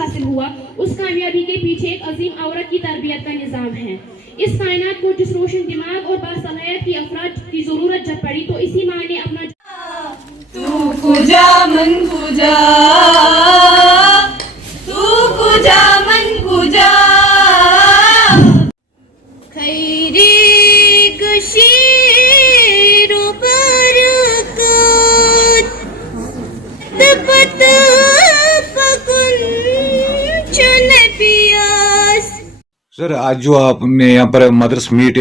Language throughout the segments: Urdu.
حاصل ہوا اس کامیابی کے پیچھے ایک عظیم عورت کی تربیت کا نظام ہے. اس کائنات کو جس روشن دماغ اور باصلاحیت کی افراد کی ضرورت جب پڑی تو اسی ماں نے اپنا تو کجا من کجا تو کجا من کجا خیری کشیر و برکت دپت پکن چن پیاس. سر آج جو آپ نے یہاں پر مدرس میٹ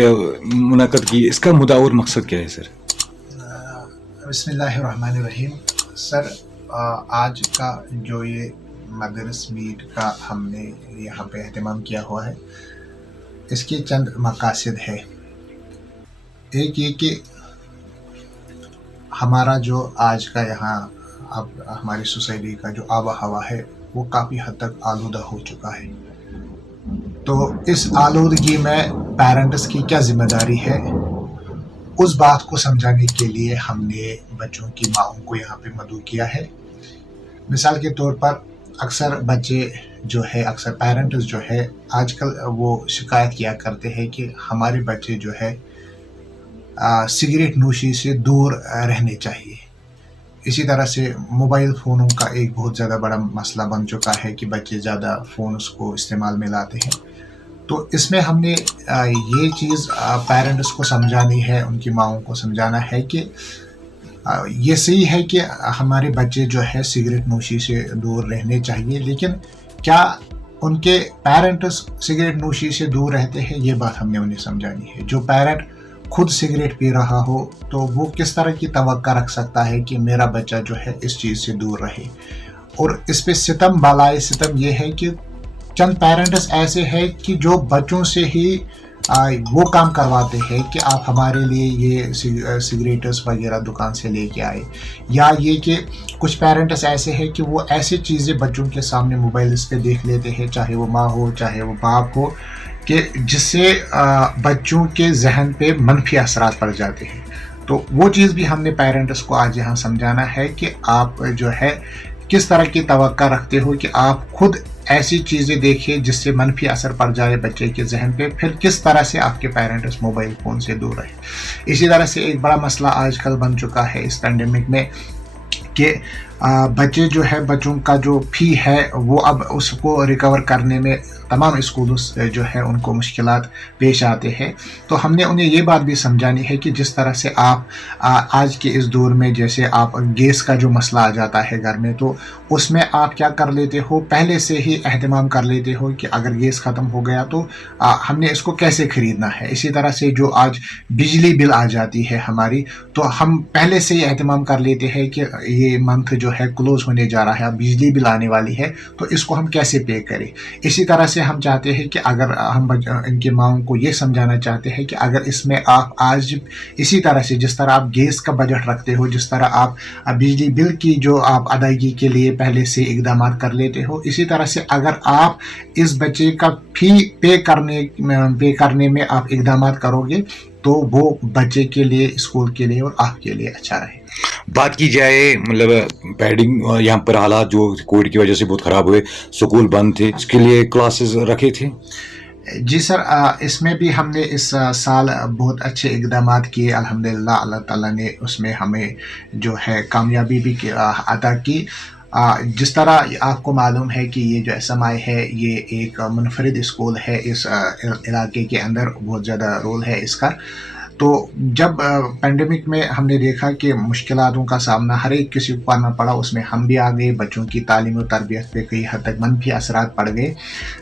منعقد کی اس کا مدعا اور مقصد کیا ہے سر؟ بسم اللہ الرحمن الرحیم. سر آج کا جو یہ مدرس میٹ کا ہم نے یہاں پہ اہتمام کیا ہوا ہے اس کے چند مقاصد ہے. ایک یہ کہ ہمارا جو آج کا یہاں اب ہماری سوسائٹی کا جو آب و ہوا ہے وہ کافی حد تک آلودہ ہو چکا ہے. تو اس آلودگی میں پیرنٹس کی کیا ذمہ داری ہے اس بات کو سمجھانے کے لیے ہم نے بچوں کی ماؤں کو یہاں پہ مدعو کیا ہے. مثال کے طور پر اکثر بچے جو ہے اکثر پیرنٹس جو ہے آج کل وہ شکایت کیا کرتے ہیں کہ ہمارے بچے جو ہے سگریٹ نوشی سے دور رہنے چاہیے. اسی طرح سے موبائل فونوں کا ایک بہت زیادہ بڑا مسئلہ بن چکا ہے کہ بچے زیادہ فونز کو استعمال میں لاتے ہیں. تو اس میں ہم نے یہ چیز پیرنٹس کو سمجھانی ہے, ان کی ماؤں کو سمجھانا ہے کہ یہ صحیح ہے کہ ہمارے بچے جو ہے سگریٹ نوشی سے دور رہنے چاہیے, لیکن کیا ان کے پیرنٹس سگریٹ نوشی سے دور رہتے ہیں یہ بات ہم نے انہیں سمجھانی ہے. جو پیرنٹ خود سگریٹ پی رہا ہو تو وہ کس طرح کی توقع رکھ سکتا ہے کہ میرا بچہ جو ہے اس چیز سے دور رہے. اور اس پہ ستم بالائے ستم یہ ہے کہ چند پیرنٹس ایسے ہیں کہ جو بچوں سے ہی وہ کام کرواتے ہیں کہ آپ ہمارے لیے یہ سگریٹس وغیرہ دکان سے لے کے آئے, یا یہ کہ کچھ پیرنٹس ایسے ہیں کہ وہ ایسے چیزیں بچوں کے سامنے موبائلز پہ دیکھ لیتے ہیں, چاہے وہ ماں ہو چاہے وہ باپ ہو, کہ جس سے بچوں کے ذہن پہ منفی اثرات پڑ جاتے ہیں. تو وہ چیز بھی ہم نے پیرنٹس کو آج یہاں سمجھانا ہے کہ آپ جو ہے کس طرح کی توقع رکھتے ہو کہ آپ خود ایسی چیزیں دیکھیں جس سے منفی اثر پڑ جائے بچے کے ذہن پہ, پھر کس طرح سے آپ کے پیرنٹس موبائل فون سے دور رہے. اسی طرح سے ایک بڑا مسئلہ آج کل بن چکا ہے اس پینڈیمک میں کہ بچے جو ہے بچوں کا جو فی ہے وہ اب اس کو ریکور کرنے میں تمام اسکولز جو ہے ان کو مشکلات پیش آتے ہیں. تو ہم نے انہیں یہ بات بھی سمجھانی ہے کہ جس طرح سے آپ آج کے اس دور میں جیسے آپ گیس کا جو مسئلہ آ جاتا ہے گھر میں, تو اس میں آپ کیا کر لیتے ہو, پہلے سے ہی اہتمام کر لیتے ہو کہ اگر گیس ختم ہو گیا تو ہم نے اس کو کیسے خریدنا ہے. اسی طرح سے جو آج بجلی بل آ جاتی ہے ہماری, تو ہم پہلے سے ہی اہتمام کر لیتے ہیں کہ یہ منتھ جو ہے کلوز ہونے جا رہا ہے, بجلی بل آنے والی ہے, تو اس کو ہم کیسے پے کریں. اسی طرح سے ہم چاہتے ہیں کہ اگر ہم ان کے ماؤں کو یہ سمجھانا چاہتے ہیں کہ اگر اس میں آپ آج اسی طرح سے جس طرح آپ گیس کا بجٹ رکھتے ہو, جس طرح آپ بجلی بل کی جو آپ ادائیگی کے لیے پہلے سے اقدامات کر لیتے ہو, اسی طرح سے اگر آپ اس بچے کا فی پے کرنے میں آپ اقدامات کرو گے تو وہ بچے کے لیے, اسکول کے لیے اور آپ کے لیے اچھا رہے. بات کی جائے مطلب پیڈنگ, یہاں پر حالات جو کووڈ کی وجہ سے بہت خراب ہوئے, سکول بند تھے, اس کے لیے کلاسز رکھے تھے. جی سر, اس میں بھی ہم نے اس سال بہت اچھے اقدامات کیے الحمدللہ. اللہ تعالیٰ نے اس میں ہمیں جو ہے کامیابی بھی عطا کی. جس طرح آپ کو معلوم ہے کہ یہ جو SMI ہے یہ ایک منفرد اسکول ہے اس علاقے کے اندر, بہت زیادہ رول ہے اس کا. تو جب پینڈیمک میں ہم نے دیکھا کہ مشکلاتوں کا سامنا ہر ایک کسی کو کرنا پڑا, اس میں ہم بھی آ گئے, بچوں کی تعلیم و تربیت پہ کئی حد تک منفی اثرات پڑ گئے.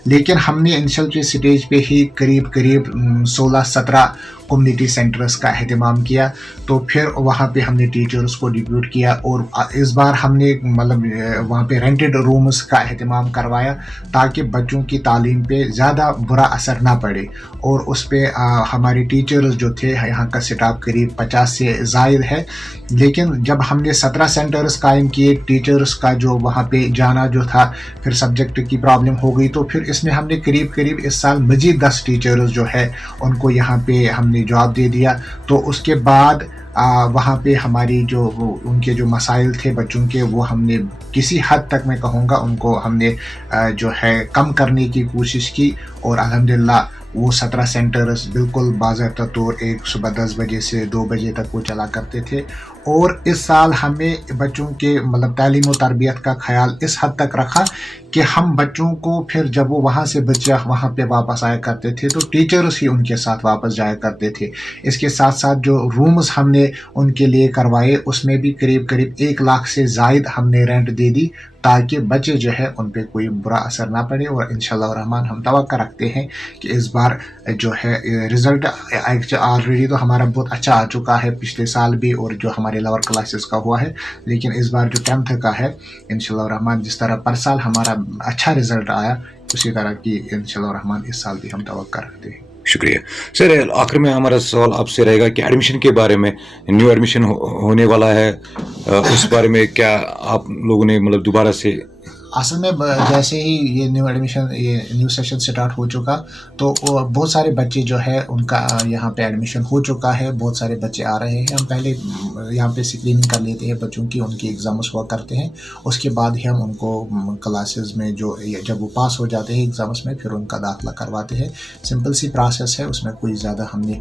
لیکن ہم نے انیشل سٹیج پہ ہی قریب 16-17 کمیونٹی سینٹرز کا اہتمام کیا. تو پھر وہاں پہ ہم نے ٹیچرز کو ڈپیوٹ کیا, اور اس بار ہم نے مطلب وہاں پہ رینٹڈ رومز کا اہتمام کروایا تاکہ بچوں کی تعلیم پہ زیادہ برا اثر نہ پڑے. اور اس پہ ہمارے ٹیچرز جو تھے, یہاں کا سٹاف قریب 50 سے زائد ہے, لیکن جب ہم نے 17 سینٹرز قائم کیے, ٹیچرز کا جو وہاں پہ جانا جو تھا پھر سبجیکٹ کی پرابلم ہو گئی, تو پھر اس میں ہم نے قریب اس سال مزید 10 ٹیچرز جو ہے ان کو یہاں پہ ہم نے جاب دے دیا. تو اس کے بعد وہاں پہ ہماری جو ان کے جو مسائل تھے بچوں کے وہ ہم نے کسی حد تک میں کہوں گا ان کو ہم نے جو ہے کم کرنے کی کوشش کی، اور الحمدللہ وہ 17 سینٹرز بالکل باضابطہ طور ایک صبح 10 بجے سے 2 بجے تک وہ چلا کرتے تھے. اور اس سال ہمیں بچوں کے مطلب تعلیم و تربیت کا خیال اس حد تک رکھا کہ ہم بچوں کو پھر جب وہ وہاں سے بچے وہاں پہ واپس آیا کرتے تھے تو ٹیچرز ہی ان کے ساتھ واپس جایا کرتے تھے. اس کے ساتھ ساتھ جو رومز ہم نے ان کے لیے کروائے اس میں بھی قریب 1 لاکھ سے زائد ہم نے رینٹ دے دی تاکہ بچے جو ہے ان پہ کوئی برا اثر نہ پڑے. اور انشاءاللہ الرحمن ہم توقع رکھتے ہیں کہ اس بار جو ہے رزلٹ آلریڈی تو ہمارا بہت اچھا آ چکا ہے پچھلے سال بھی اور جو ہمارے لوور کلاسز کا ہوا ہے، لیکن اس بار جو 10th کا ہے انشاءاللہ الرحمن جس طرح پر سال ہمارا اچھا رزلٹ آیا اسی طرح کی انشاءاللہ الرحمن اس سال بھی ہم توقع رکھتے ہیں. شکریہ سر. آخر میں ہمارا سوال آپ سے رہے گا کہ ایڈمیشن کے بارے میں، نیو ایڈمیشن ہونے والا ہے، اس بارے میں کیا آپ لوگوں نے مطلب دوبارہ سے؟ اصل میں جیسے ہی یہ نیو سیشن سٹارٹ ہو چکا تو بہت سارے بچے جو ہے ان کا یہاں پہ ایڈمیشن ہو چکا ہے، بہت سارے بچے آ رہے ہیں. ہم پہلے یہاں پہ اسکریننگ کر لیتے ہیں بچوں کی، ان کے ایگزامس ہوا کرتے ہیں، اس کے بعد ہی ہم ان کو کلاسز میں جب وہ پاس ہو جاتے ہیں ایگزامس میں پھر ان کا داخلہ کرواتے ہیں. سمپل سی پروسیس ہے، اس میں کوئی زیادہ ہم نے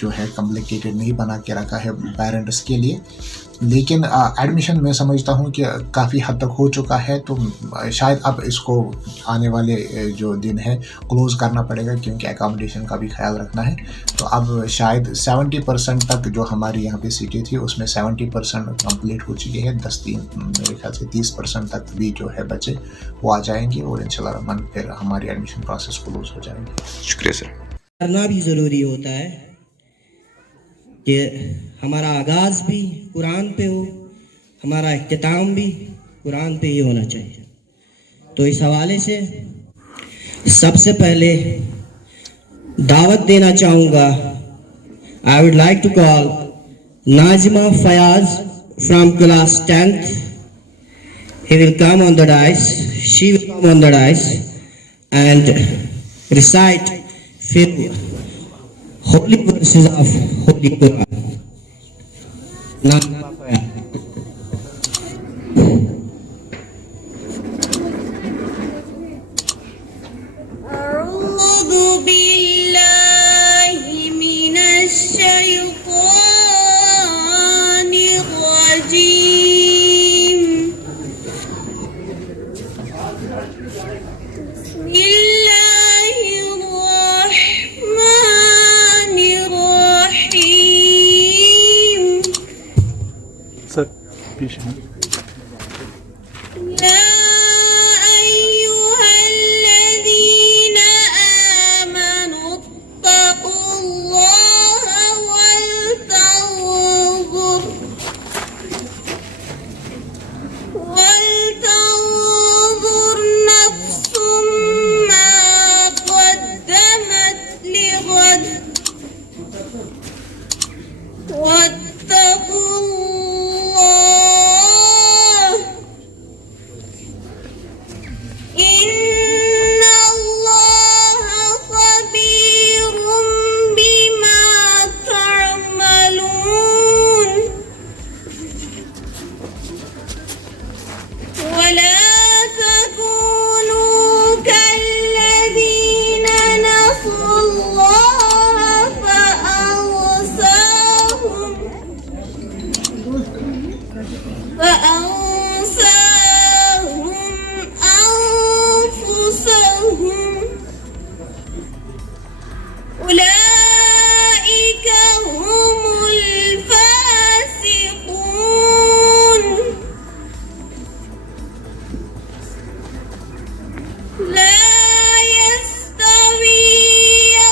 جو ہے کمپلیکیٹڈ نہیں بنا کے رکھا ہے پیرنٹس کے لیے. لیکن ایڈمیشن میں سمجھتا ہوں کہ کافی حد تک ہو چکا ہے، تو شاید اب اس کو آنے والے جو دن ہے کلوز کرنا پڑے گا کیونکہ اکاموڈیشن کا بھی خیال رکھنا ہے. تو اب شاید 70% تک جو ہماری یہاں پہ سیٹیں تھی اس میں 70% کمپلیٹ ہو چکی ہے. میرے خیال سے 30% تک بھی جو ہے بچے وہ آ جائیں گے اور انشاءاللہ الرحمن پھر ہماری ایڈمیشن پروسیس کلوز ہو جائیں گے. شکریہ سر. کرنا بھی ضروری ہوتا ہے کہ ہمارا آغاز بھی قرآن پہ ہو، ہمارا اختتام بھی قرآن پہ ہی ہونا چاہیے. تو اس حوالے سے سب سے پہلے دعوت دینا چاہوں گا. I would like to call Nazima Fayaz from class 10th. He will come on the dais. She will come on the dais and recite few holy verses of Holy Quran. Nazima Fayaz. أعوذ بالله من الشيطان الرجيم. بسم الله الرحمن الرحيم. يا أيها الذين آمنوا اتقوا الله ولتنظر نفس ما قدمت لغد واتقوا الله إن الله خبير بما تعملون. ولا تكونوا كالذين نسوا الله فأنساهم أنفسهم. أولئك هم الفاسقون. لا يستوي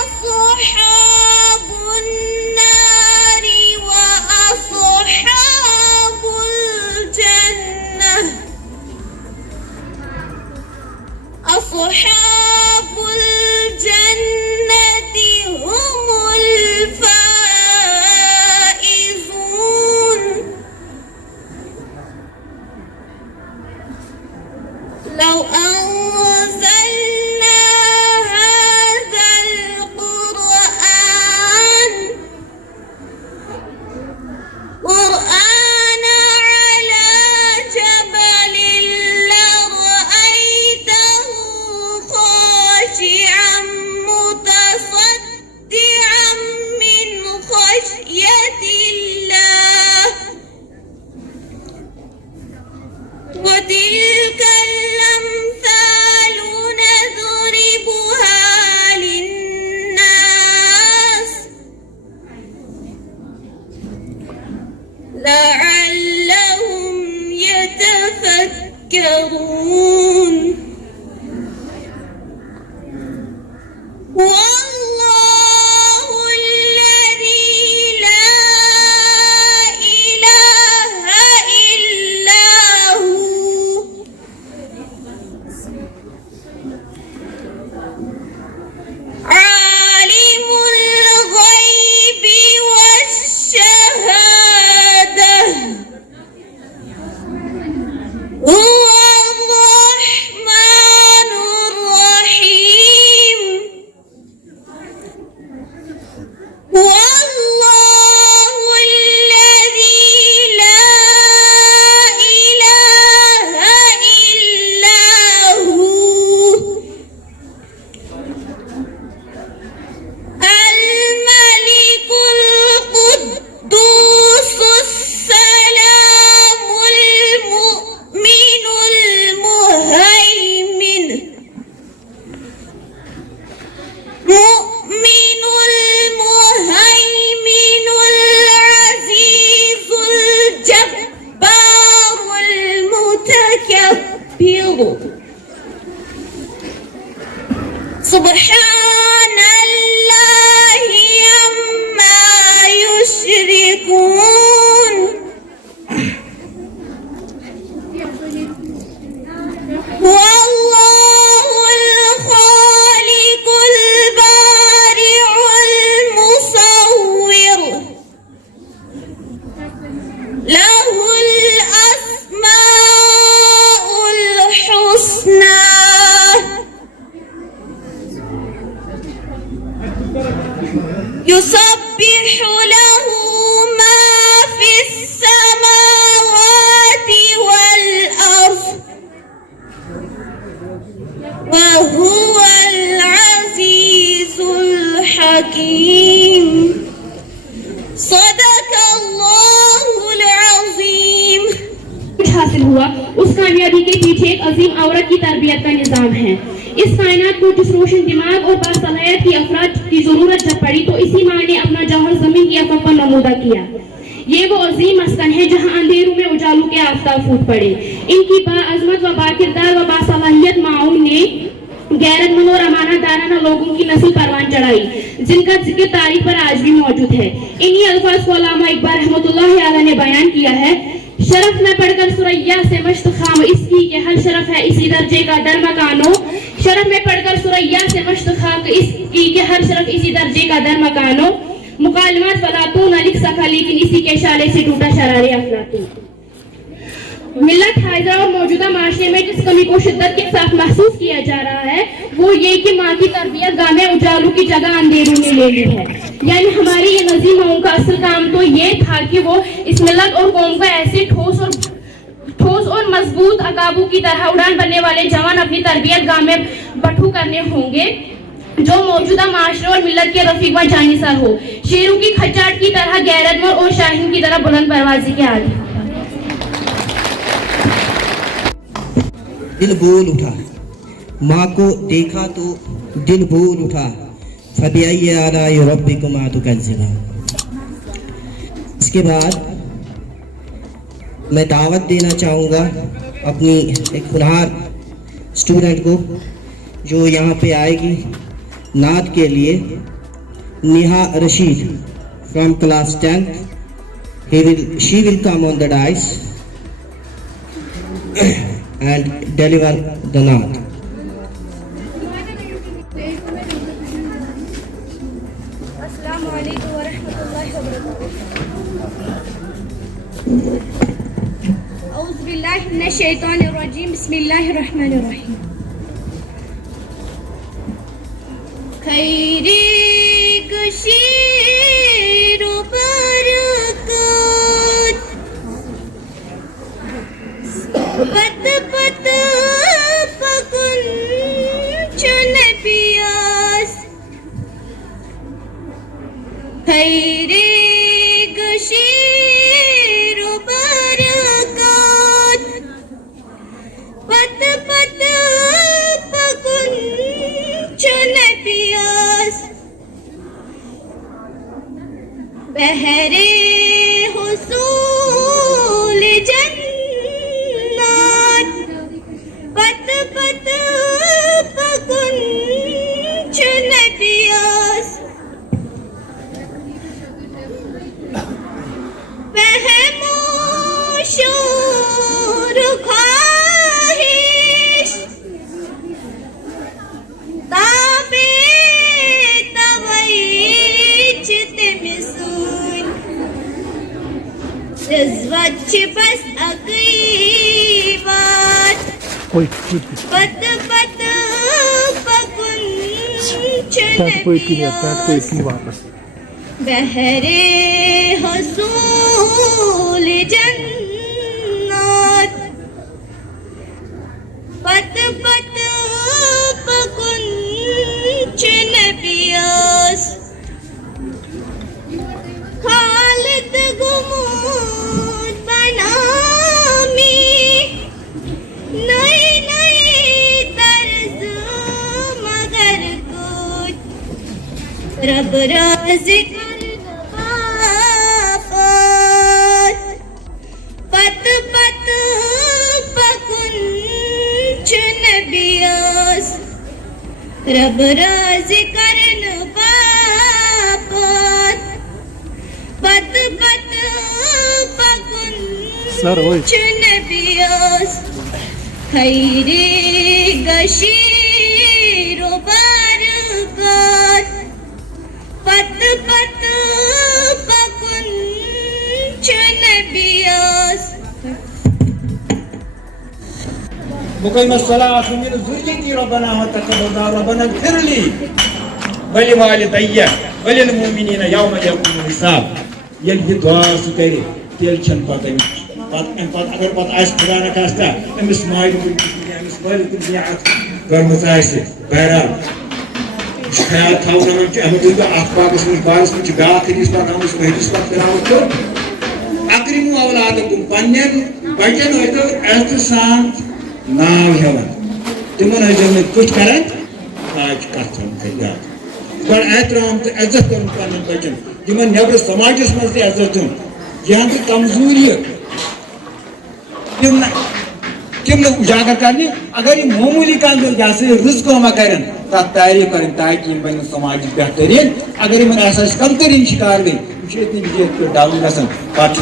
أصحاب النار وأصحاب الجنة. أصحاب الجنة هم الفائزون. لو أنزلنا هذا القرآن سبحان اللہ عما یشرکون واللہ الخالق البارع المصور له الأسماء الحسنى يسبح له ما في السماوات والأرض وهو العزيز الحكيم صدق اللہ العظیم. کچھ حاصل ہوا اس کامیابی کے پیچھے ایک عظیم عورت کی تربیت کا نظام ہے. اس کائنات کو جس روشن دماغ اور باصلاحیت کی افراد کی ضرورت جب پڑی تو اسی ماں نے اپنا جوہر زمین کی افق پر نمودہ کیا. یہ وہ عظیم مسکن ہے جہاں اندھیروں میں اجالوں کے آفتاب پھوٹ پڑے. ان کی باعظمت و باکردار و باصلاحیت ماؤں نے غیرت مند اور امانت دارانہ لوگوں کی نسل پروان چڑھائی جن کا ذکر تاریخ پر آج بھی موجود ہے. انہی الفاظ کو علامہ اقبال رحمۃ اللہ علیہ نے بیان کیا ہے: شرف میں پڑھ کر سریا سے مشت خام اس کی کہ ہر شرف ہے اسی درجے کا در مکانو. شرف میں پڑھ کر سریا سے مشت خام اس کی کہ ہر شرف اسی درجے کا در مکانو. مکالمات فلاطون نہ لکھ سکا لیکن اسی کے اشارے سے ٹوٹا شرارے افلاطون. ملت حاضرہ اور موجودہ معاشرے میں جس کمی کو شدت کے ساتھ محسوس کیا جا رہا ہے وہ یہ کہ ماں کی تربیت گاہ میں اجالوں کی جگہ اندھیروں نے لے لی ہے. یعنی ہماری یہ نظیم ماؤں کا اصل کام تو یہ تھا کہ وہ اس ملت اور قوم کو ایسے ٹھوس اور مضبوط عقابوں کی طرح اڑان بننے والے جوان اپنی تربیت گاہ میں بٹھو کرنے ہوں گے جو موجودہ معاشرے اور ملت کے رفیق و جانثار ہو. شیروں کی کھچاٹ کی طرح غیرت مند اور شاہین کی طرح بلند پروازی کے عادی. دل بول اٹھا، ماں کو دیکھا تو دل بول اٹھا. فبأي آلاء ربكما تكذبان. اس کے بعد میں دعوت دینا چاہوں گا اپنی ایک ہنار اسٹوڈنٹ کو جو یہاں پہ آئے گی نعت کے لیے. Neha Rashid from class 10th. She will come on the dais and deliver the naat. السلام علیکم ورحمۃ اللہ وبرکاتہ. اعوذ باللہ من الشیطان الرجیم. بسم اللہ الرحمن الرحیم. خیری گشیر و برکات پت پت پکن چن پیاس. خیری گشیر و برکات پت پت پکن چن پیاس. بہرے حصول جنات پت پت پکن چن پیاس. شور خواہش تابے تویچ تمسون جذبت بس اقیبات پت پت پکن چن پیاس. بہرے حصول جنات پت پت پکن چن پیاس. خالد گمود بنامی نئی نئی طرز مگر کچھ رب رازق پت پت پکن چن بیاس. رب راز کرن باپت پت پت پکن چن بیاس خیری گشیر و برکات پت پت پکن چن بیاس مقيم الصلاة من ذريتي ربنا وتقبل ربنا اغفر لي ولوالدي وللمؤمنين يوم يقوم الحساب يلي دعاء سكري تيل چن پتن پت اگر پت آس خدا نخواستہ امس ماجد امس والد بیعت کرمت آسہ بہرحال خیال تھاؤن اہم ات باغس مجھ بارس مجھ بیاکھ حدیث پاک آمت حدیث پاک تلاوت کر اکرموا اولادکم پنن بچن ہوتو عزت سان ناو ہیوان تمن ہزن کچھ کران آج کتن یاد بڑ احترام تو عزت کرن پنن بچن تمن نبر سماجس مز تہ عزت دن یہاں کی کمزوری تم اجاگر کرنے اگر یہ معمولی کام جیسے رزق ہما کرن تک تعریف کریں تاکہ یہ بن سماج بہترین اگر یہ ایسا کم ترین شکار گئی اتنی بجے ڈاؤن گھن پتہ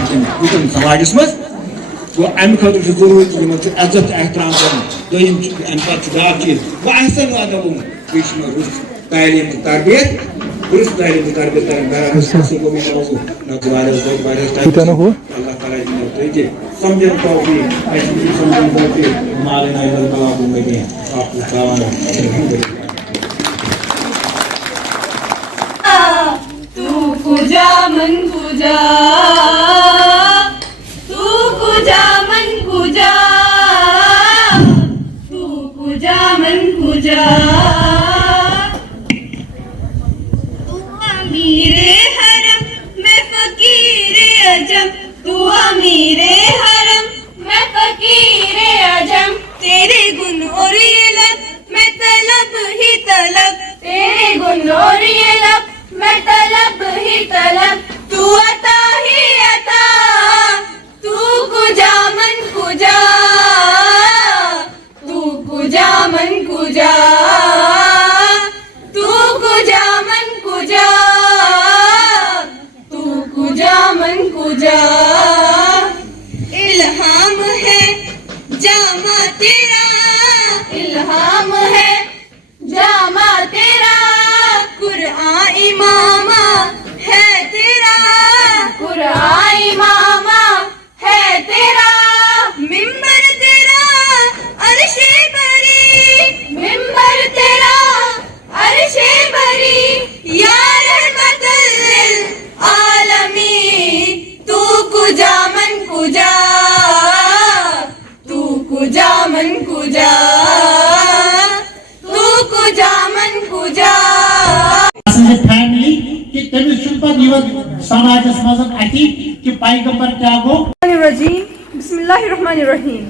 تم سماجس مز وہ امہ خاطر ضروری کہ عزت احترام کریں دوم امہ پتہ بیاکھ چیز وہ احسن ادب بیچ تعلیم تو تربیت درست تعلیم تو تربیت کریں اللہ تعالیٰ جی سمجھن توفیق سمجھن توفیق مالنا البلاغ المبین آپ کو دعوانا تو کجا من کجا تو کجا من کجا تو کجا من کجا تو امیر حرم میں فقیر عجم تو امیر حرم میں فقیر عجم تیرے گن اور یہ لب میں طلب ہی طلب تیرے گن اور یہ لب میں طلب ہی طلب تو عطا ہی عطا تو کجا من کجا تو کجا من کجا تو کجا من کجا تو کجا من کجا الہام ہے جامع تیرا الہام ہے جامع تیرا قرآن امام ہے تیرا قرآن امام ہے تیرا ممبر تیرا عرش بری ممبر تیرا عرش بری یا رحمت للعالمین تو کجا من کجا تو کجا من کجا تو کجا من کجا فیملی کہ تمس سماجس مز اتھی کہ پیغمبر کیا گو Bismillahir Rahmanir Rahim.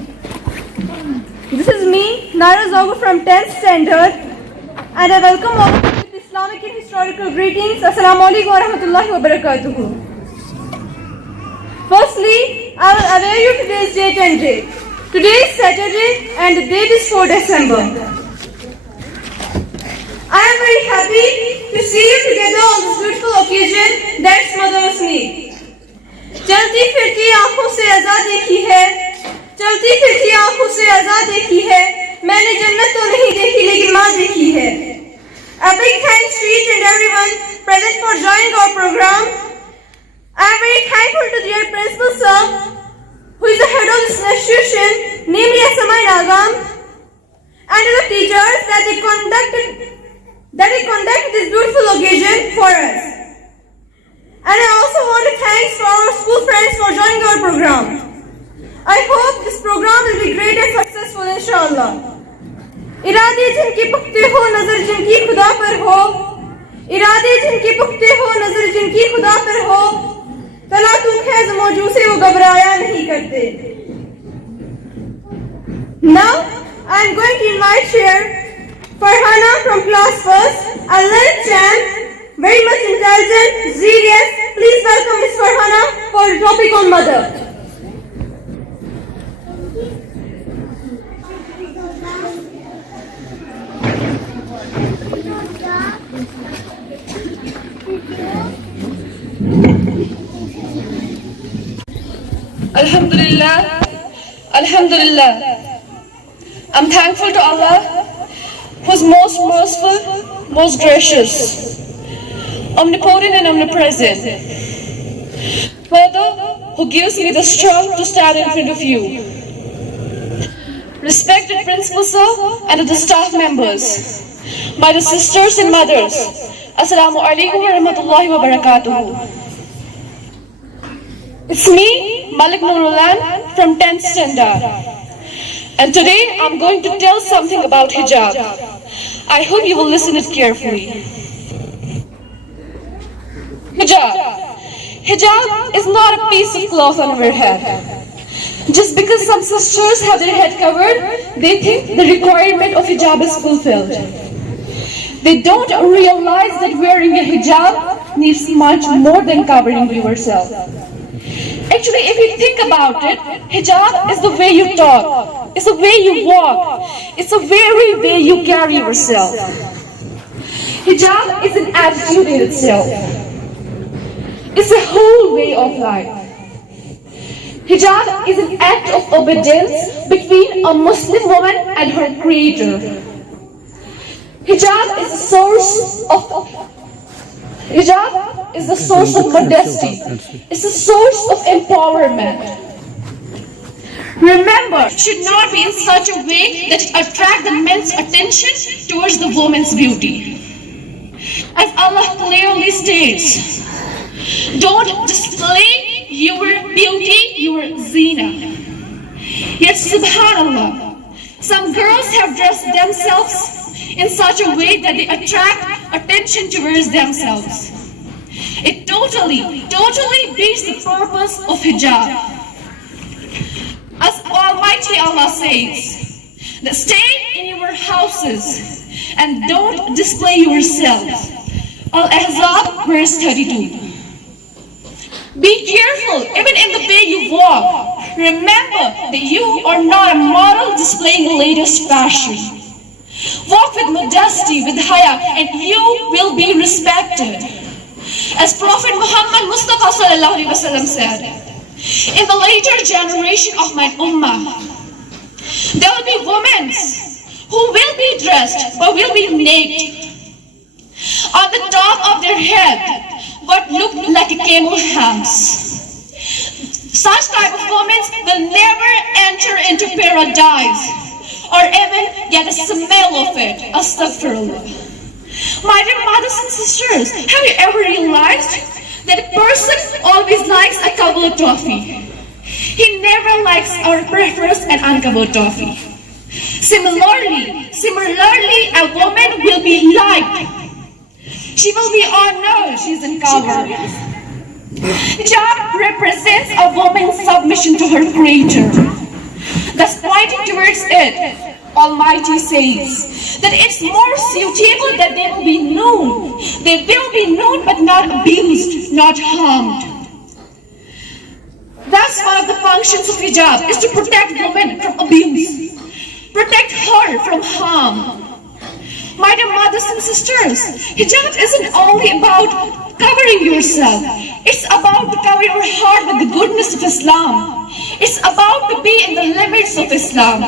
This is me, Naira Zogo from 10th standard, and I welcome all of you with Islamic and historical greetings. Assalamu alaikum wa rahmatullahi wa barakatuh. Firstly, I will aware you today's date and date. Today is Saturday and the date is 4 December. I am very happy to see you together on this beautiful occasion that's Mother's Meet. چلتی پھرتی آنکھوں سے آزاد دیکھی ہے چلتی پھرتی آنکھوں سے آزاد دیکھی ہے میں نے جنت تو نہیں دیکھی لیکن ماں دیکھی ہے. A big thanks to each and everyone present for joining our program. I am very thankful to dear Principal Sir, who is the head of this institution, namely SMI Nagam, and to the teachers that they conducted this beautiful occasion for us. And I also want to thank our school friends for joining our program. I hope this program will be great and successful, inshallah. ارادے جن کے پکتے ہو نظر جن کی خدا پر ہو ارادے جن کے پکتے ہو نظر جن کی خدا پر ہو تلا تو خیز موجود سے وہ گھبرایا نہیں کرتے. Now I am going to invite here Farhana from class first, a little champ, very much intelligent, serious. Please welcome Miss Farhana for the topic on mother. Alhamdulillah, Alhamdulillah. I'm thankful to Allah, who is most merciful, most gracious, omnipotent and omnipresent. Further, who gives me the strength to stand in front of you. Respected Principal Sir and to the staff members, my dear sisters and mothers, Assalamu alaikum wa rahmatullahi wa barakatuhu. It's me, Malik Nurulan from 10th standard. And today I'm going to tell something about hijab. I hope you will listen it carefully. Hijab. Hijab is not a piece of cloth on our head. Just because some sisters have their head covered, they think the requirement of hijab is fulfilled. They don't realize that wearing a hijab needs much more than covering yourself. Actually, if you think about it, hijab is the way you talk, it's the way you walk, it's the very way you carry yourself. Hijab is an attitude in itself. It's a whole way of life. Hijab is an act of obedience between a Muslim woman and her creator. Hijab is the source of modesty. It's a source of empowerment. Remember, it should not be in such a way that it attracts the men's attention towards the woman's beauty. As Allah clearly states, don't display your beauty, your zina. Yet subhanallah, some girls have dressed themselves in such a way that they attract attention towards themselves. It totally beats the purpose of hijab. As Almighty Allah says, that stay in your houses and don't display yourselves. Al-Ahzab verse 32. Be careful even in the way you walk. Remember that you are not a model displaying the latest fashion. Walk with modesty, with haya, and you will be respected. As Prophet Muhammad Mustafa sallallahu alaihi wasallam said, in the later generation of my ummah, there will be women who will be dressed but will be naked. On the top of their head, what looked like a camel hams. Such type of women will never enter into paradise or even get a smell of it. Astaghfirullah. My dear mothers and sisters, have you ever realized that a person always likes a couple of toffee? He never likes or prefers an unkabut toffee. Similarly, a woman will be liked. She will be honored. She's uncovered. Hijab represents a woman's submission to her creator. Thus, pointing towards it, Almighty says that it's more suitable that they will be known. They will be known but not abused, not harmed. Thus, one of the functions of hijab is to protect women from abuse, protect her from harm. My dear mothers and sisters, hijab isn't only about covering yourself. It's about to cover your heart with the goodness of Islam. It's about to be in the limits of Islam.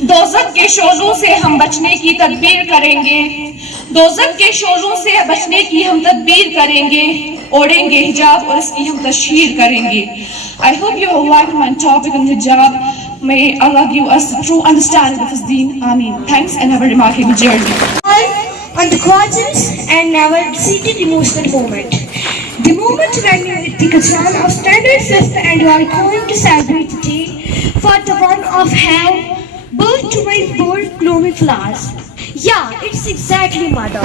دوزخ کے شعلوں سے ہم بچنے کی تدبیر کریں گے. دوزخ کے شعلوں سے بچنے کی ہم تدبیر کریں گے. اوڑھیں گے حجاب اور اس کی ہم تشہیر کریں گے. I hope you will like my topic on hijab. May Allah give us a true understanding of His deen. Ameen. Thanks and have a remarkable journey. On the gorgeous and never-defeated emotional moment. The moment when you with the Qur'an of standard fifth and you are going to celebrate the day for the one of have birth to my bold blooming flowers. Yeah, it's exactly mother.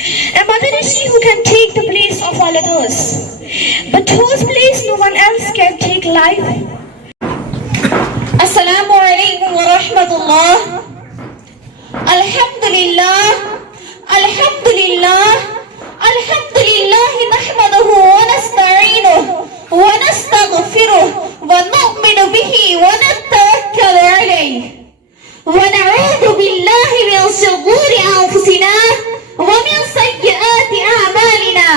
A mother is she who can take the place of all others, but whose place no one else can take life. Assalamu alaikum wa rahmatullah. Alhamdulillah, Alhamdulillah. شرور أنفسنا ومن سيئات أعمالنا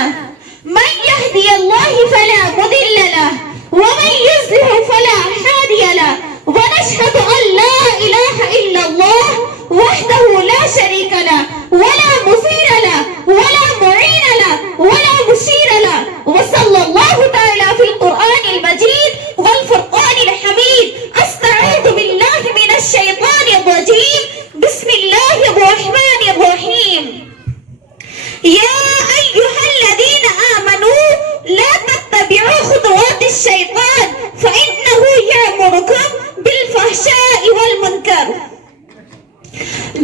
من يهدي الله فلا مضل له ومن يضلل فلا هادي له ونشهد أن لا إله إلا الله وحده لا شريك له ولا مثير له ولا معين له ولا مشير له وصلى الله تعالى في القرآن المجيد والفرقان الحميد. أستعوذ بالله من الشيطان الرجيم. بسم الله الرحمن الرحيم. يا أيها الذين آمنوا لا تتبعوا خطوات الشيطان فإنه يأمركم بالفحشاء والمنکر.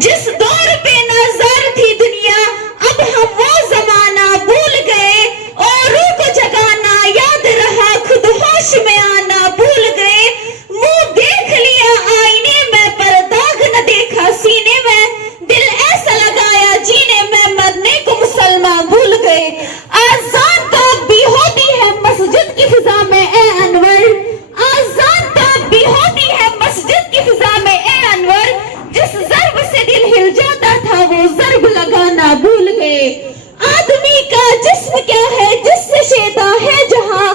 جس دور پہ نظر تھی دنیا اب ہم وہ زمانہ بھول گئے، اوروں کو جگانا یاد رہا خود ہوش میں آنا بھول گئے. منہ دیکھ لیا آئینے میں پر داغ نہ دیکھا سینے میں، دل ایسا لگایا جینے میں مرنے کو مسلمان بھول گئے. آزان تو اب بھی ہوتی ہے مسجد کی فضا میں اے انور، آزان تو اب بھی ہوتی ہے مسجد کی فضا میں اے انور. جس ضرب سے دل ہل جاتا تھا وہ ضرب لگانا بھول گئے. آدمی کا جسم کیا ہے جس سے شیطان ہے جہاں.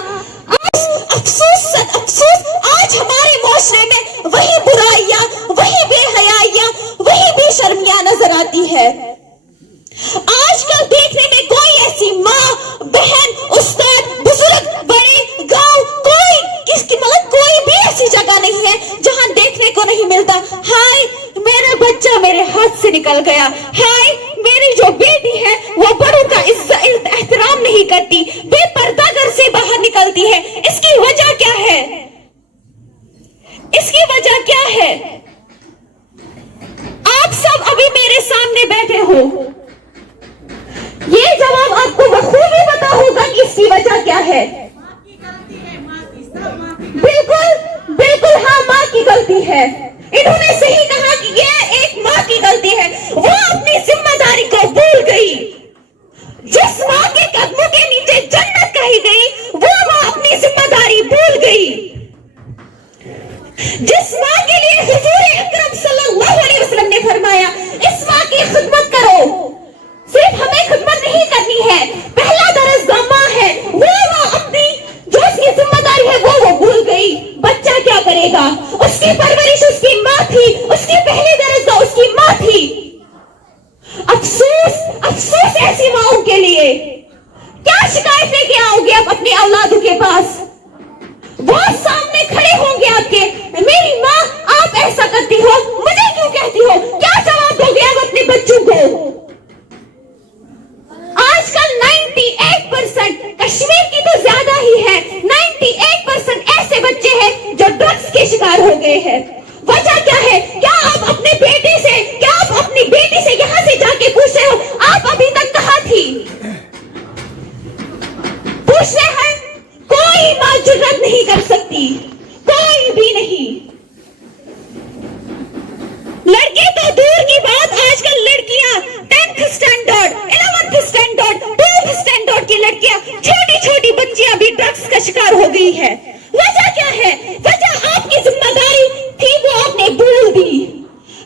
افسوس صد افسوس آج ہمارے معاشرے میں وہی برائیاں، وہی بے حیائیاں، وہی بے شرمیاں نظر آتی ہے. آج کل دیکھنے میں کوئی ایسی ماں، بہن، استاد، بزرگ، بڑے، گاؤں، کوئی کس کی مطلب کوئی بھی ایسی جگہ نہیں ہے جہاں دیکھنے کو نہیں ملتا ہائے میرا بچہ میرے ہاتھ سے نکل گیا، ہائے میری جو بیٹی ہے وہ بڑوں کا احترام نہیں کرتی، بے پردہ گھر سے باہر نکلتی ہے. اس کی وجہ کیا ہے؟ اس کی وجہ کیا ہے؟ آپ سب ابھی میرے سامنے بیٹھے ہو، یہ جواب آپ کو بخوبی پتا ہوگا کہ اس کی وجہ کیا ہے. بالکل بالکل ہاں، ماں کی غلطی ہے. انہوں نے صحیح کہا کہ یہ ایک ماں کی غلطی ہے. وہ اپنی ذمہ داری کو بھول گئی. جس ماں کے قدموں کے نیچے جنت کہی گئی وہ ماں اپنی ذمہ داری بھول گئی. جس ماں کے لیے حضور اکرم صلی اللہ علیہ وسلم نے فرمایا اس ماں کی خدمت کرو. صرف ہمیں خدمت نہیں کرنی ہے، پہلا درجہ ماں ہے. وہ ماں اپنی جو اس کی ذمہ داری ہے وہ بھول گئی. بچہ کیا کرے گا؟ اس کی پرورش اس کی ماں تھی، اس کی پہلی درجہ اس کی ماں تھی. افسوس افسوس ایسی ماؤں کے لیے. کیا شکایت لے کے آؤ گے آپ اپنے اولادوں کے پاس؟ وہ سامنے کھڑے ہوں گے آپ کے، میری ماں آپ ایسا کرتی ہو، مجھے کیوں کہتی ہو؟ کیا جواب دو گے آپ اپنے بچوں کو؟ آج کل 98% کشمیر کی تو زیادہ ہی ہے، 98% ایسے بچے ہیں جو ڈرگس کے شکار ہو گئے ہیں. وجہ کیا ہے؟ کیا آپ اپنے بیٹے سے، کیا آپ اپنی بیٹی سے یہاں سے جا کے پوچھ رہے ہو آپ ابھی تک کہاں تھی؟ پوچھ رہے ہیں؟ کوئی ماں جرات نہیں کر سکتی، کوئی بھی نہیں. لڑکے تو دور کی بات، آج کل لڑکیاں 10th standard, 11th standard, 12th standard کی لڑکیاں، چھوٹی چھوٹی بچیاں بھی ڈرگس کا شکار ہو گئی ہے. وجہ کیا ہے؟ وجہ آپ کی ذمہ داری تھی وہ آپ نے بھول دی.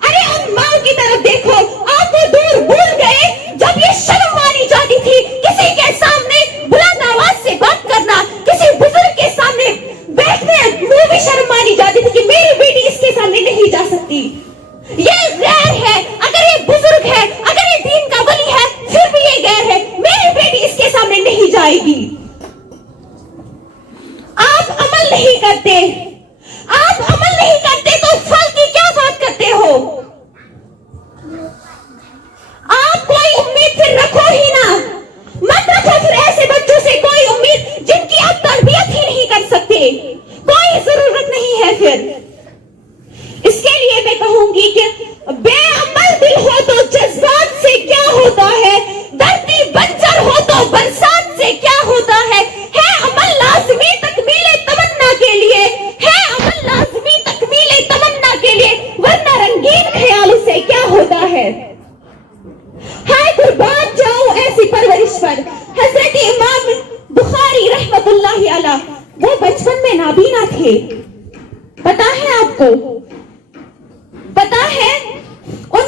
ارے ان ماں کی طرف دیکھو، آپ وہ دور بھول گئے جب یہ شرم مانی جاتی تھی کسی کے سامنے بلند آواز سے بات کرنا، کسی بزرگ کے سامنے بیٹھنے وہ بھی شرم مانی جاتی تھی کہ میری بیٹی اس کے سامنے نہیں جا سکتی. یہ غیر ہے. اگر یہ بزرگ ہے، اگر یہ دین کا ولی ہے، پھر بھی یہ غیر ہے. میری بیٹی اس کے سامنے نہیں جائے گی. آپ عمل نہیں کرتے، آپ عمل نہیں کرتے تو پھل کی کیا بات کرتے ہو؟ آپ کوئی امید پھر رکھو ہی نہ، مت رکھو پھر ایسے بچوں سے کوئی امید جن کی آپ تربیت ہی نہیں کر سکتے. کوئی ضرورت نہیں ہے پھر. اس کے لیے میں کہوں گی کہ بے عمل دل ہو تو جذبات سے کیا ہوتا ہے، دھرتی بنجر ہو تو برسات سے کیا ہوتا ہے. عمل لازمی تکمیل تمنا کے لیے، ہے عمل لازمی تکمیل تمنا کے لیے، ورنہ رنگین خیالوں سے کیا ہوتا ہے. ہائے قربان جاؤں ایسی پرورش پر. حضرت امام بخاری رحمت اللہ علیہ وہ بچپن میں نابینا تھے. پتا ہے آپ کو؟ پتا ہے ان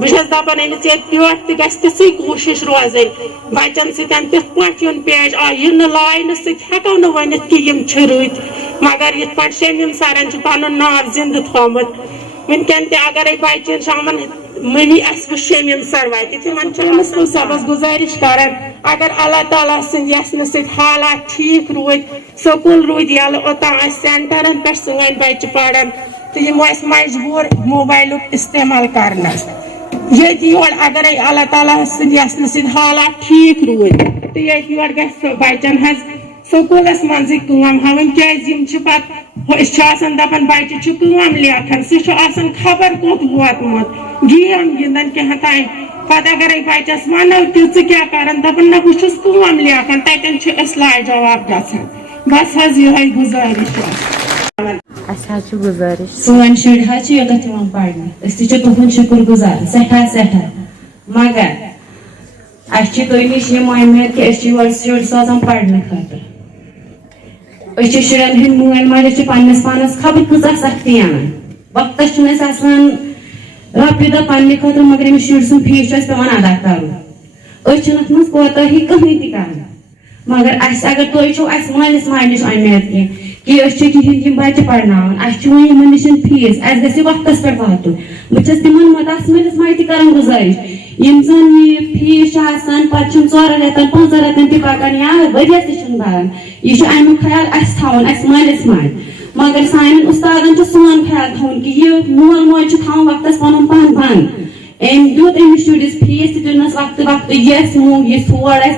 بہت دپان امس یہ پیٹ تہ گژھِ تِژھٕے کوٗشِش روزٕنۍ بچن سۭتۍ تِتھ پٲٹھۍ یُن پیش یِم نہٕ لاینہٕ سۭتۍ ہٮ۪کو نہٕ ؤنِتھ کہِ یِم چھِ رٕتۍ مگر یِتھ پٲٹھۍ شمیٖم سرن چھُ پنُن ناو زندٕ تھومُت ونکٮ۪ن تہِ اگرے بچہِ شامن ممی اسہِ وٕچھ شمیٖم سر واتہِ تِمن چھِ مُسکل صٲبس گُزٲرِش کران اگر اللہ تعالیٰ سٕنٛدِ یژھنہٕ سۭتۍ حالات ٹھیٖک روٗدۍ سکوٗل روٗدۍ یلہٕ اوٚتام ٲسۍ سینٹرن پٮ۪ٹھ سٲنۍ بچہِ پران تہٕ یِم ٲسۍ مجبوٗر موبایلُک استعمال کرنس ییٚتہِ یور اگرے اللہ تعالیٰ سٕنٛدِ یژھنہٕ سۭتۍ حالات ٹھیٖک روٗدۍ تہٕ ییٚتہِ یور گژھِ بچن حظ سکوٗلس منٛزٕے کٲم ہاوٕنۍ کیازِ یِم چھِ پتہٕ أسۍ چھِ آسان دپان بچہِ چھُ کٲم لیکھان سُہ چھُ آسان خبر کوٚت ووتمُت گیم گِنٛدان کینٛہہ تام پتہٕ اگرے بچس ونو تہِ ژٕ کیٛاہ کران دپان نہ بہٕ چھُس کٲم لیکھان تتٮ۪ن چھِ أسۍ لاجواب گژھان بس حظ یِہے گُزٲرِش سون شُرۍ حظ چھِ یوٚتتھ یِوان پرنہِ أسۍ تہِ چھِ تُہُنٛد شُکُر گُزار سٮ۪ٹھاہ سٮ۪ٹھاہ مگر اَسہِ چھِ تُہۍ نِش یہِ اُمید کہِ أسۍ چھِ یورٕ شُرۍ سوزان پرنہٕ خٲطرٕ أسۍ چھِ شُرٮ۪ن ہٕنٛدۍ مٲلۍ ماجہِ أسۍ چھِ پننِس پانس خبر کۭژاہ سختی انان وقتس چھُنہٕ اَسہِ آسان رۄپیہِ دہ پننہِ خٲطرٕ مگر أمِس شُرۍ سُنٛد فیٖس چھُ اَسہِ پیٚوان ادا کرُن أسۍ چھِنہٕ اتھ منٛز کوتاہی کٕہٕنۍ تہِ کران مگر اَسہِ اگر تُہۍ چھِو اَسہِ مٲلِس ماجہِ نِش اُمید کینٛہہ کہ أسۍ چھِ تِہنٛدۍ یِم بچہِ پرناوان اَسہِ چھُ وۄنۍ یِمن نِش فیٖس اَسہِ گژھِ وقتس پٮ۪ٹھ واتُن بہٕ چھَس تِمن مداس مٲلِس ماجہِ تہِ کران گُزٲرِش یِم زن یہِ فیٖس چھُ آسان پتہٕ چھُنہٕ 4 رٮ۪تن 5 رٮ۪تن تہِ پکان یا ؤرۍیس تہِ چھُنہٕ بران یہِ چھُ امیُک خیال اَسہِ تھاوُن اَسہِ مٲلِس ماجہِ مگر سانٮ۪ن اُستادن چھُ سون خیال تھاوُن کہِ یہِ مول موج چھُ تھاوُن وقتس پنُن پان بنٛد أمۍ دیُت أمِس شُرِس فیٖس تہِ دیُتنس وقتہٕ وقتہٕ یہِ اَسہِ موٗج یہِ تھوڑ اَسہِ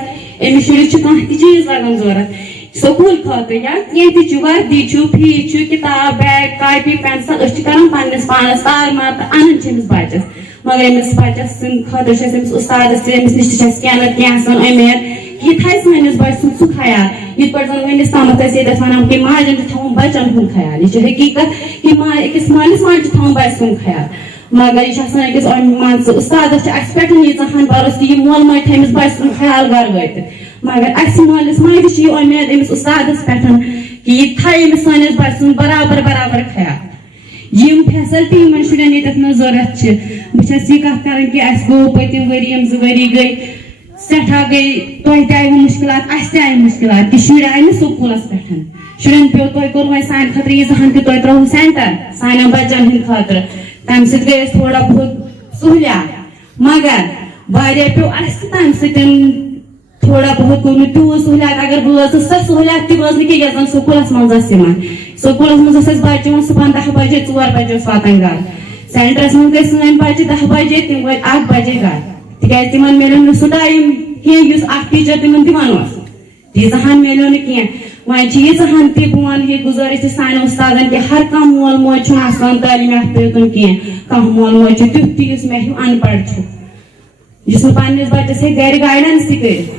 أمِس شُرِس چھُ کانٛہہ تہِ چیٖز لگان ضوٚرتھ سکوٗل خٲطرٕ یا کینٛہہ تہِ چھُ وردی چھُ فیٖس چھُ کِتاب بیگ کاپی پینسل أسۍ چھِ کران پننِس پانس تارمار تہٕ انان چھِ أمِس بچس مگر أمِس بچس سٕنٛدِ خٲطرٕ چھِ أسۍ أمِس اُستادس تہِ أمِس نِش تہِ چھِ اَسہِ کینٛہہ نتہٕ کینٛہہ آسان اُمید یہِ تھایہِ سٲنِس بچہٕ سُنٛد سُہ خیال یِتھ پٲٹھۍ زن وُنِس تامتھ أسۍ ییٚتٮ۪تھ ونان کہِ ماجٮ۪ن چھُ تھاوُن بچن ہُنٛد خیال یہِ چھِ حقیٖقت کہِ أکِس مٲلِس ماجہِ چھُ تھاوُن بچہٕ سُنٛد خیال مگر یہِ چھُ آسان أکِس مان ژٕ اُستادس چھُ اَسہِ پٮ۪ٹھ ییٖژاہ ہن بروسہٕ کہِ یہِ مول موج تھایہِ أمِس بچہٕ سُنٛد خیال گرٕ وٲتِتھ مگر اَسہِ مٲلِس ماجہِ چھِ یہِ اُمید أمِس اُستادس پٮ۪ٹھ کہِ یہِ تھایہِ أمِس سٲنِس بچہٕ سُنٛد برابر خیال یِم فیسلٹی یِمن شُرٮ۪ن ییٚتٮ۪تھ نہٕ ضوٚرتھ چھِ بہٕ چھَس یہِ کتھ کران کہِ اَسہِ گوٚو پٔتِم ؤری یِم 2 ؤری گٔے سٮ۪ٹھاہ گٔے تۄہہِ تہِ آیوٕ مُشکِلات اَسہِ تہِ آیہِ مُشکِلات کہِ شُرۍ آیہِ نہٕ سکوٗلس پٮ۪ٹھ شُرٮ۪ن پیوٚو تۄہہِ کوٚر وۄنۍ سانہِ خٲطرٕ ییٖژاہ ہن کہِ تۄہہِ ترٛووُ سینٹر سانٮ۪ن بچن ہٕنٛدِ خٲطرٕ تمہِ سۭتۍ گٔے اَسہِ تھوڑا بہت سہوٗلیات مگر واریاہ پیوٚو اَسہِ تہِ تمہِ سۭتۍ تھوڑا بہت گوٚو نہٕ تیوٗت سہوٗلیات اگر وٲژ سۄ سہوٗلیات تہِ وٲژ نہٕ کینٛہہ یۄس زن سکوٗلس منٛز ٲس یِوان سکوٗلس منٛز ٲسۍ اَسہِ بچہِ یِوان صُبحن 10 بجے 4 بجے اوس واتان گرٕ سینٹرس منٛز گٔے سٲنۍ بچہِ 10 بجے تِم وٲتۍ 1 بجے گرٕ تِکیازِ تِمن میلیو نہٕ سُہ ٹایم کینٛہہ یُس اکھ ٹیٖچر تِمن دِوان اوس تیٖژاہ ہن میلیو نہٕ کینٛہہ وۄنۍ چھِ ییٖژاہ ہن تہِ بہٕ ونہٕ یہِ گُزٲرِش تہِ سانٮ۪ن اُستادن کہِ ہر کانٛہہ مول موج چھُنہٕ آسان تعلیٖم یافتہٕ یوٚتُن کینٛہہ کانٛہہ مول موج چھُ تیُتھ تہِ یُس مےٚ ہیوٗ ان پڑھ چھُ یُس نہٕ پننِس بچس ہیٚکہِ گرِ گایڈنس تہِ کٔرِتھ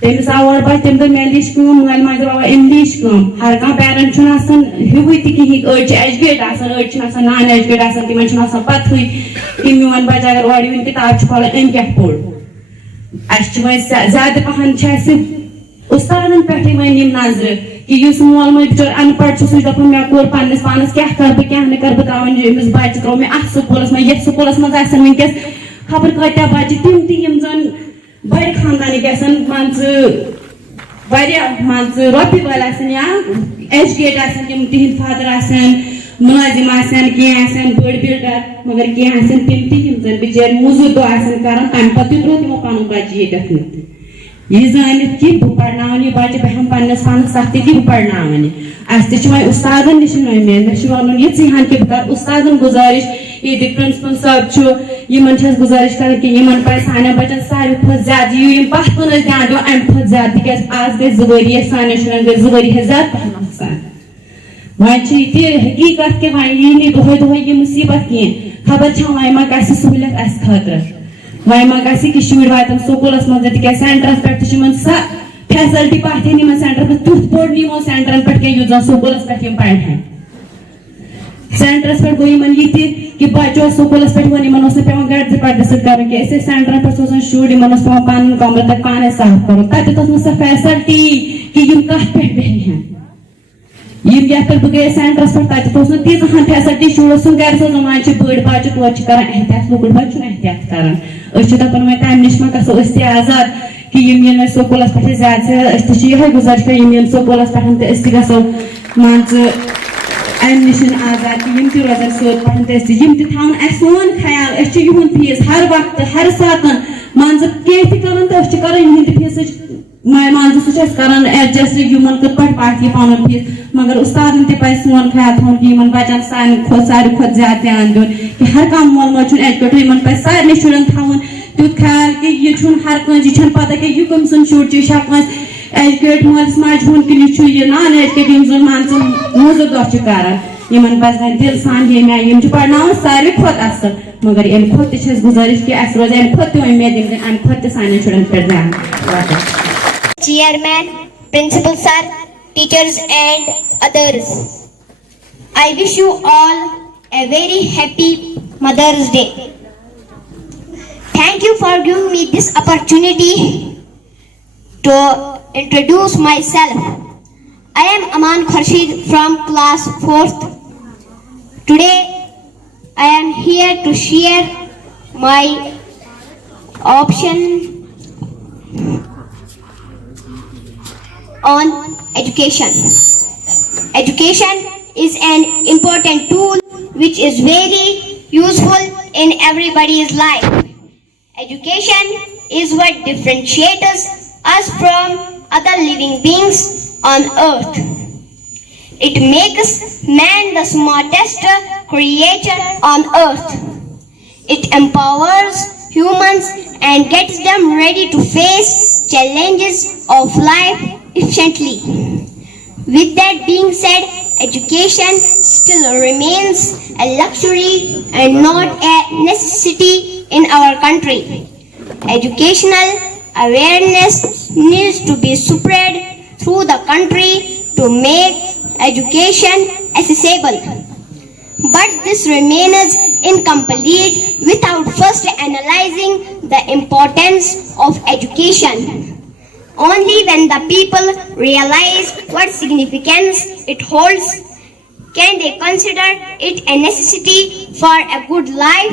تٔمِس آو اورٕ بچہِ تٔمۍ دوٚپ مےٚ لیٖچھ کٲم مٲلۍ ماجہِ دوٚپ أمۍ لیٖچھ کٲم ہر کانٛہہ پیرنٹ چھُنہٕ آسان ہیوٗوٕے تہِ کِہیٖنۍ أڑۍ چھِ ایجوکیٹ آسان أڑۍ چھِنہٕ آسان نان ایجوکیٹ آسان تِمن چھُنہٕ آسان پتہٕے کہِ میون بچہِ اگر اورٕ یِوٕنۍ کِتاب چھُ کھولان أمۍ کیاہ پوٚر اَسہِ چھِ وۄنۍ زیادٕ پہن چھِ اَسہِ اُستادن پٮ۪ٹھٕے وۄنۍ یِم نظرِ کہِ یُس مول موج بِچور ان پڑھ چھُ سُہ چھُ دپان مےٚ کوٚر پننِس پانس کیاہ کرٕ بہٕ کیاہ نہٕ کرٕ بہٕ تراوان أمِس بچہِ ترٛوو مےٚ اتھ سکوٗلس منٛز یتھ سکوٗلس منٛز آسن وٕنکیٚس خبر کۭتیاہ بچہِ تِم تہِ یِم زن بڑِ خاندانٕکۍ آسن مان ژٕ واریاہ مان ژٕ رۄپیہِ وٲلۍ آسن یا ایجوکیٹ آسن یِم تِہنٛدۍ فادر آسن مُلٲزِم آسن کینٛہہ آسن بٔڑۍ بِلڈر مگر کینٛہہ آسن تِم تہِ یِم زن بِچٲرۍ موٚزوٗرۍ دۄہ آسن کران تمہِ پتہٕ تہِ ترٛوو تِمو پنُن بچہِ ییٚتٮ۪تھ یہِ زٲنِتھ کہِ بہٕ پرناون یہِ بچہِ بہٕ ہٮ۪مہٕ پننِس پانس سختی کہِ بہٕ پرناون یہِ اَسہِ تہِ چھِ وۄنۍ اُستادن نِش اُمید مےٚ چھُ ونُن یِژٕے ہن کہِ بہٕ کرٕ اُستادن گُزٲرِش ییٚتِکۍ پرنسپل صٲب چھُ یِمن چھَس گُزٲرِش کران کہِ یِمن پزِ سانٮ۪ن بچن ساروی کھۄتہٕ زیادٕ یِم پتھ کُن ٲسۍ دھیان دِوان امہِ کھۄتہٕ زیادٕ تِکیازِ آز گٔے 2 ؤری سانٮ۪ن شُرٮ۪ن گٔے 2 ؤری زیادٕ پہن نۄقصان وۄنۍ چھِ یہِ تہِ حقیٖقت کہِ وۄنۍ یی نہٕ دۄہے دۄہے یہِ مُصیبت کینٛہہ خبر چھا وۄنۍ ما گژھِ سہوٗلیت اَسہِ خٲطرٕ وۄنۍ ما گژھِ کہِ شُرۍ واتن سکوٗلس منٛز تِکیازِ سینٹرس پٮ۪ٹھ تہِ چھِ یِمن سۄ فیسلٹی پاتھین یِمن سینٹرس پٮ۪ٹھ تیُتھ پوٚر نہٕ یِمو سینٹرن پٮ۪ٹھ کینٛہہ یُتھ زن سکوٗلس پٮ۪ٹھ یِم پرہن سینٹرس پٮ۪ٹھ گوٚو یِمن یہِ تہِ کہِ بچہِ اوس سکوٗلس پٮ۪ٹھ یِوان یِمن اوس نہٕ پیٚوان گرِ تہِ پردٕ سۭتۍ کرُن کینٛہہ أسۍ ٲسۍ سینٹرن پٮ۪ٹھ سوزان شُرۍ یِمن اوس پیٚوان پنُن کمرٕ تتہِ پانے صاف کرُن تتہِ ٲس نہٕ سۄ فیسلٹی کہِ یِم کتھ پٮ۪ٹھ بیٚہن بہٕ گٔیَس سینٹرس پٮ۪ٹھ تَتہِ اوس نہٕ تیٖژاہن فیسلٹی شُرۍ سُنٛد گرِ سوزان چھِ بٔڑۍ بچہِ توتہِ چھِ کران احتیاط لۄکُٹ بچہِ چھُنہٕ احتیاط کران أسۍ چھِ دپان وۄنۍ تَمہِ نِش ما گژھو أسۍ تہِ آزاد کہِ یِم یِن اَسہِ سکوٗلس پٮ۪ٹھ زیادٕ سے زیادٕ أسۍ تہِ چھِ یِہوے گُزٲرِش کران یِم یِن سکوٗلس پٮ۪ٹھ تہٕ أسۍ تہِ گژھو مان ژٕ اَمہِ نِش آزاد کہِ یِم تہِ روزن سیوٚد پَرن تہٕ أسۍ تہِ یِم تہِ تھاوَن اَسہِ سون خیال أسۍ چھِ یِہُنٛد فیٖس ہر وقتہٕ ہر ساتہٕ مان ژٕ کینٛہہ تہِ کران تہٕ أسۍ چھِ کران یِہٕنٛدِ فیٖسٕچ مان ژٕ سُہ چھِ أسۍ کران ایڈجسٹ یِمن کِتھ پٲٹھۍ پَتہٕ یہِ پَنُن فیٖس مگر اُستادن تہِ پَزِ سون خیال تھاوُن کہِ یِمن بَچن سانہِ کھۄتہٕ ساروی کھۄتہٕ زیادٕ دیان دیُن کہِ ہر کانٛہہ مول موج چھُنہٕ ایجوکیٹڈ یِمن پَزِ سارنٕے شُرٮ۪ن تھاوُن تیُتھ خیال کہِ یہِ چھُنہٕ ہر کٲنٛسہِ یہِ چھَنہٕ پتہ کہِ یہِ کٔمۍ سُنٛد شُر چھُ یہِ چھا کٲنٛسہِ ایجوکیٹ مٲلِس ماجہِ ہُنٛد کِنہٕ یہِ چھُ یہِ نان ایجوکیٹ یِم زن مان ژٕ موزوٗر دۄہ چھِ کران یِمن پَزِ وۄنۍ دِل سان ییٚمہِ آیہِ یِم چھِ پرناوان ساروی کھۄتہٕ اَصٕل مگر اَمہِ کھۄتہٕ تہِ چھِ اَسہِ گُزٲرِش کہِ اَسہِ روزِ اَمہِ کھۄتہٕ تہِ اُمید یِم زن اَمہِ کھۄتہٕ تہِ سانٮ۪ن شُرٮ۪ن پٮ۪ٹھ دیان Chairman, Principal Sir, teachers and others. I wish you all a very happy Mother's Day. Thank you for giving me this opportunity to introduce myself. I am Aman Khurshid from class 4th. Today I am here to share my option on education. Education is an important tool which is very useful in everybody's life. Education is what differentiates us from other living beings on earth. It makes man the smartest creature on earth. It empowers humans and gets them ready to face challenges of life efficiently. With that being said, education still remains a luxury and not a necessity in our country. Educational awareness needs to be spread through the country to make education accessible. But this remains incomplete without first analyzing the importance of education. Only when the people realize what significance it holds can they consider it a necessity for a good life.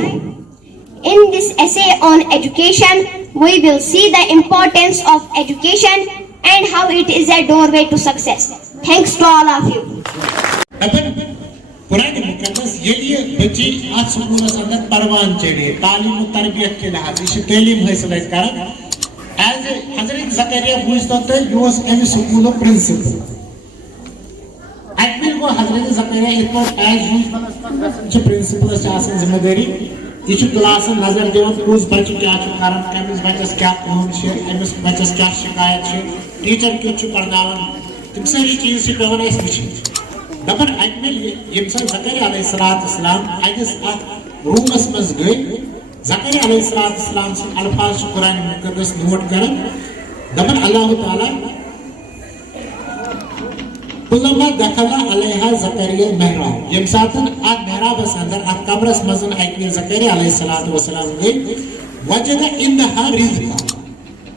In this essay on education, we will see the importance of education and how it is a doorway to success. Thanks to all of you. قرآن مقدس یہ بچی ات سکولس اندر پروان چڑھے تعلیم و تربیت کے لحاظ یہ تعلیم حاصل کران ایز حضرت زکریا بوزتا تو یہ امہ سکول پرنسپل اکمل گو حضرت زکریا ات ایز یوز پرنسپلس ذمہ داری یہ کلاس نظر دان کس بچہ کیا کران کمس بچس کیا کام امس بچس کیا شکایت ٹیچر کیت پڑھناوان تم ساری چیز پیوان اس وچن دپان اکمل یم سن زکریا علیہ السلام اکس ات رومس مز گئی زکریا علیہ السلام سن الفاظ قرآن مقدس نوٹ کران دپان اللہ تعالی کلما دخل علیہا زکریا محراب یم ساتن ات محرابس اندر ات قبرس مزن اکمل زکریا علیہ السلام گئی وجد انها رزقا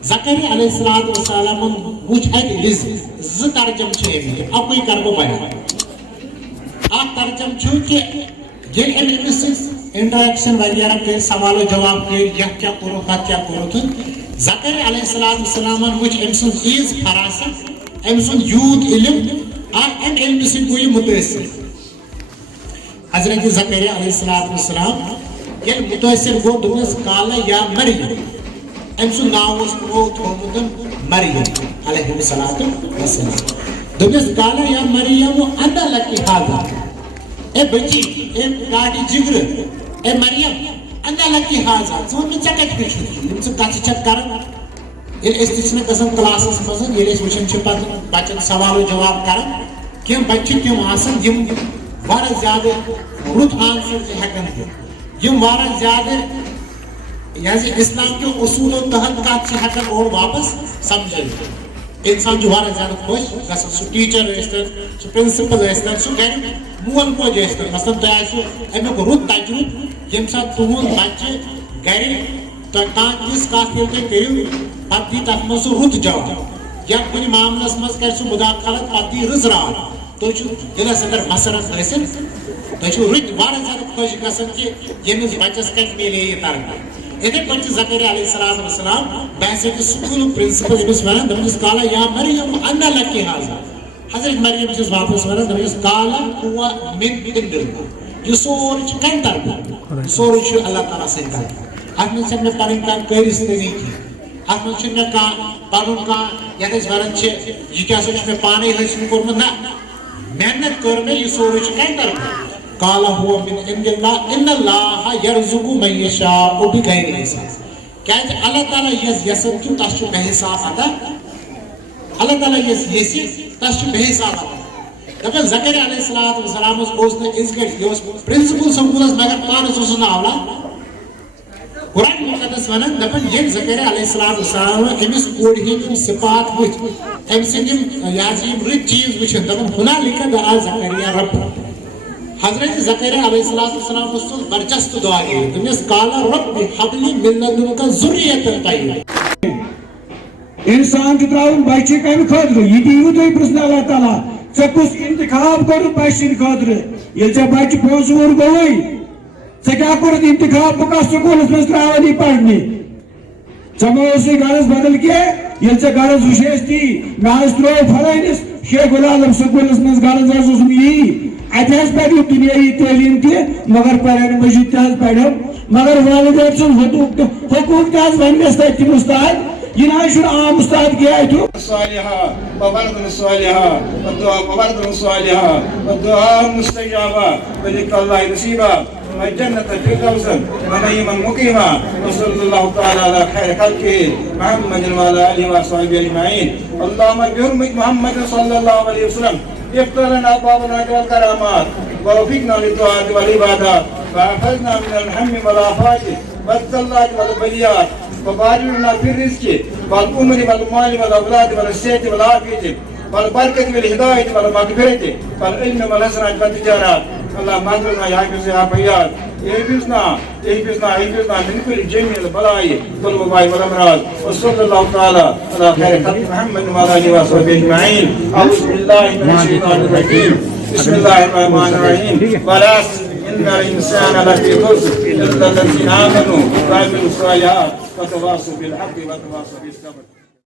زکریا علیہ السلام وچ ات رزق ز ترجم چھ امی اپوی کربو بیان آپ ترجم چھو کہ یہ امس انٹریکشن وغیرہ کر سوال و جواب کر یہ کیا کرو پتہ کیا کرو تو زکریا علیہ السلام وچ امس ایز فراست امس یوت علم ام علم سے کوئی متاثر حضرت زکریا علیہ السلام یہ متاثر گو دونس کالا یا مریم امس ناو اس کو تھومت مریم علیہ السلام دونس کالا یا مریم اندر لکی حاضر اے بچی اے گاڑی جگر اے مریم اندر لکی حاضر سو میں چکت پیچھو یم سے کچھ چت کرن یہ اس تچنے قسم کلاسز مزن یہ اس وچن چھپت بچن سوال و جواب کرن کیم بچی کیم آسن یم وارا زیادہ رت آنسر ہیکن یم وارا زیادہ یعنی اسلام کے اصول و تحت کات ہیکن اور واپس سمجھن انسان جو وارا زیادہ خوش گژھان سو ٹیچر ٲسۍتن سو پرنسپل ٲسۍتن سو گھر مول موج ٲسۍتن مثلاً تۄہہِ آسیو امیُک رُت تجربہٕ ییٚمہِ ساتہٕ تُہُنٛد بچہِ گھرِ کانٛہہ تِژھ کتھ ییٚلہِ تُہۍ کٔرِو پتہٕ دی تتھ منٛز سُہ رُت جواب یا کُنہِ معاملس منٛز کرِ سُہ مداخلت پتہٕ دی رٕژ راے تو دلس اگر مسرت حاصل تو رت واریاہ زیادہ خوش گژھان کہ ییٚمِس بچس کتہِ ملے یہ ترقی اتھے پٲٹھۍ زکریا علیہ السلام وسلام بحث سکول پرنسپل أمِس ونان دپس کالا یا مریم انا لکی حاضا حضرت مریم چھس واپس ونان دپس کالا ہوا من عند اللہ یہ سورُے چھُ کمہِ طرفہٕ سورُے چھُ اللہ تعالیٰ سٕنٛدِ طرفہٕ اتھ منٛز چھنہٕ مےٚ پنٕنۍ کانٛہہ کٲرِستٲنی کینٛہہ اتھ منٛز چھُنہٕ مےٚ کانٛہہ پنُن کانٛہہ یتھ أسۍ ونان چھِ یہِ کیٛاہ سا چھُ مےٚ پانے حٲصِل کوٚرمُت نہ محنت کٔر مےٚ یہِ سورُے چھُ کمہِ طرفہٕ قال هو من عند الله ان الله يرزق من يشاء بغير حساب کیٛازِ اللہ تعالیٰ یس یژھان چھُ تس چھُ بے حساب عطا اللہ تعالیٰ یس یژھِ تس چھُ بے حساب عطا دپان زکریا علیہ السلام اوس نہٕ یِژھ گٔٹۍ یہِ اوس پرنسپل سکوٗلس مگر پانس اوسُس نہٕ اولاد قرآن مقدس ونان دپان ییٚلہِ زکریا علیہ السلام أمِس کورِ ہٕنٛدۍ یِم صفات وٕچھ أمۍ سٕنٛدۍ یِم رٕتۍ چیٖز وٕچھن دپان ہُنالِکَ دعا زکریا رب حضرت زکریا علیہ السلام اوس سُہ برجست دعا گٔیہِ دوٚپنس کالا رب ہب لی من لدنک ذریة طیبہ انسان چھُ تراوُن بچہِ کمہِ خٲطرٕ یہِ دِیِو تُہۍ پرٛژھنہٕ اللہ تعالیٰ ژےٚ کُس انتخاب کوٚرُتھ بچہِ سٕنٛدِ خٲطرٕ ییٚلہِ ژےٚ بچہِ پونٛسہٕ ووٚر گوٚوُے ژےٚ کیٛاہ کوٚرُتھ انتخاب بہٕ کتھ سکوٗلس منٛز تراون یہِ پرنہِ ژےٚ ما اوسُے غرض بدل کینٛہہ ییٚلہِ ژےٚ غرض وٕچھیس تی مےٚ حظ ترٛوو فلٲنِس شیخ العالم سکوٗلس منٛز غرض حظ اوسُم یی اتہِ حظ پرِ دُنیٲیی تعلیٖم تہِ مگر قرآنِ مجیٖد تہِ حظ پریم مگر والدین سُنٛد حقوٗق تہِ حظ وننس تتہِ تِم استاد یہ نہ چھُنہٕ عام استاد کینٛہہ اتیُک صالحة وبرد صالحة وبرد صالحة والدعاء مستجابة وذكر الله نصيبا والجنة فردوسا ونعيما مقيما وصلى الله تعالى على خير خلقه محمد وعلى آله وصحبه أجمعين اللهم بحرمة محمد صلى الله عليه وسلم افتح لنا أبواب الرحمة والكرامات ووفقنا للدعاء والعبادات وأحفظنا من الهم والآفات والضلات والبليات وبارك لنا في الرزق والعمر والمال والأولاد والصحة والعافية والبركة والهداية والمغفرة والعلم والحسنات والتجارات اللهم اغفرنا يا حفيظ يا فياض احفظنا من كل جميع البلاء والوباء والأمراض وصلى الله تعالى على خير خلق محمد وعلى آله وصحبه أجمعين أعوذ بالله من الشيطان الرجيم بسم الله الرحمن الرحيم والعصر إن الإنسان لفي خسر إلا الذين آمنوا وعملوا الصالحات وتواصوا بالحق وتواصوا بالصبر